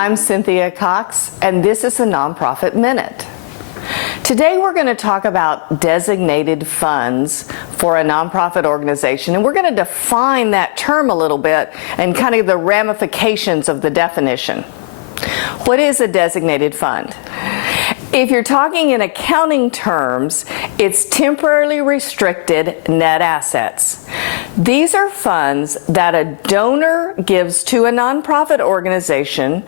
I'm Cynthia Cox, and this is the Nonprofit Minute. Today we're going to talk about designated funds for a nonprofit organization, and we're going to define that term a little bit and kind of the ramifications of the definition. What is a designated fund? If you're talking in accounting terms, it's temporarily restricted net assets. These are funds that a donor gives to a nonprofit organization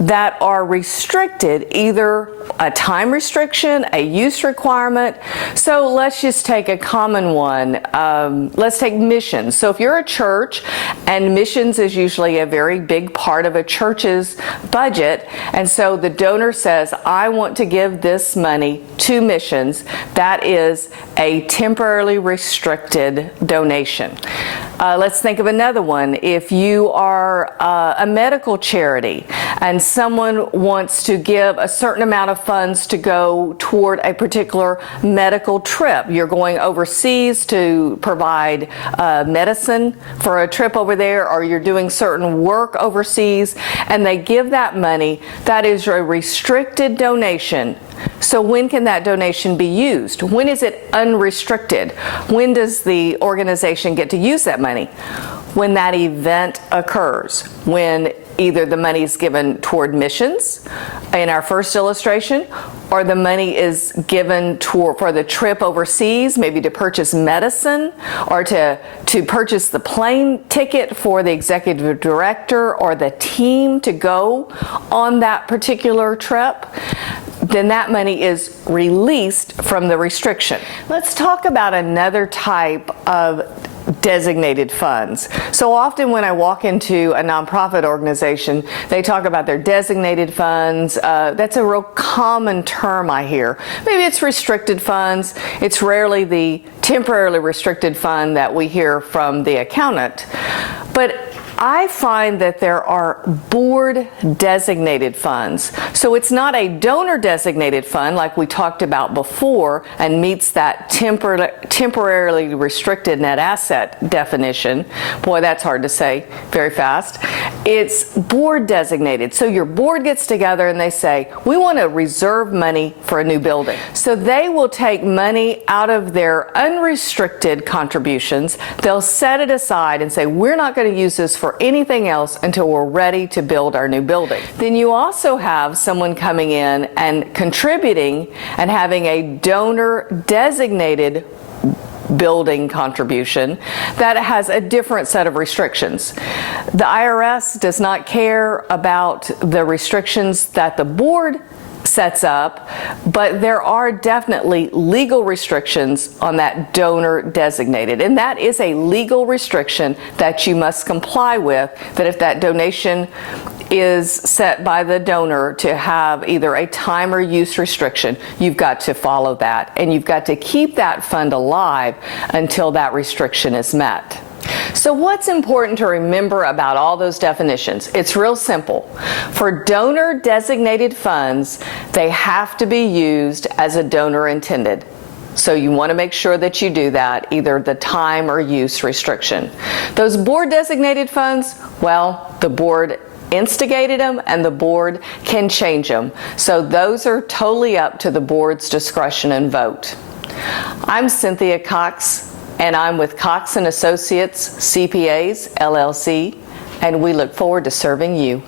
that are restricted, either a time restriction, a use requirement. So let's just take a common one. Let's take missions. So if you're a church, and missions is usually a very big part of a church's budget, and so the donor says, I want to give this money to missions, that is a temporarily restricted donation. Let's think of another one. If you are a medical charity and someone wants to give a certain amount of funds to go toward a particular medical trip, you're going overseas to provide medicine for a trip over there, or you're doing certain work overseas, and they give that money, that is a restricted donation. So when can that donation be used? When is it unrestricted? When does the organization get to use that money? When that event occurs. When either the money is given toward missions, in our first illustration, or the money is given for the trip overseas, maybe to purchase medicine, or to purchase the plane ticket for the executive director or the team to go on that particular trip. Then that money is released from the restriction. Let's talk about another type of designated funds. So often when I walk into a nonprofit organization, they talk about their designated funds. That's a real common term I hear. Maybe it's restricted funds. It's rarely the temporarily restricted fund that we hear from the accountant. But I find that there are board designated funds. So it's not a donor designated fund like we talked about before and meets that temporarily restricted net asset definition. Boy, that's hard to say very fast. It's board designated. So your board gets together and they say, we want to reserve money for a new building. So they will take money out of their unrestricted contributions. They'll set it aside and say, we're not going to use this for anything else until we're ready to build our new building. Then you also have someone coming in and contributing and having a donor designated building contribution that has a different set of restrictions. The IRS does not care about the restrictions that the board sets up, but there are definitely legal restrictions on that donor designated, and that is a legal restriction that you must comply with, that if that donation is set by the donor to have either a time or use restriction, you've got to follow that, and you've got to keep that fund alive until that restriction is met. So what's important to remember about all those definitions? It's real simple. For donor designated funds, they have to be used as a donor intended. So you want to make sure that you do that, either the time or use restriction. Those board designated funds, well, the board instigated them and the board can change them. So those are totally up to the board's discretion and vote. I'm Cynthia Cox, and I'm with Cox & Associates CPAs, LLC, and we look forward to serving you.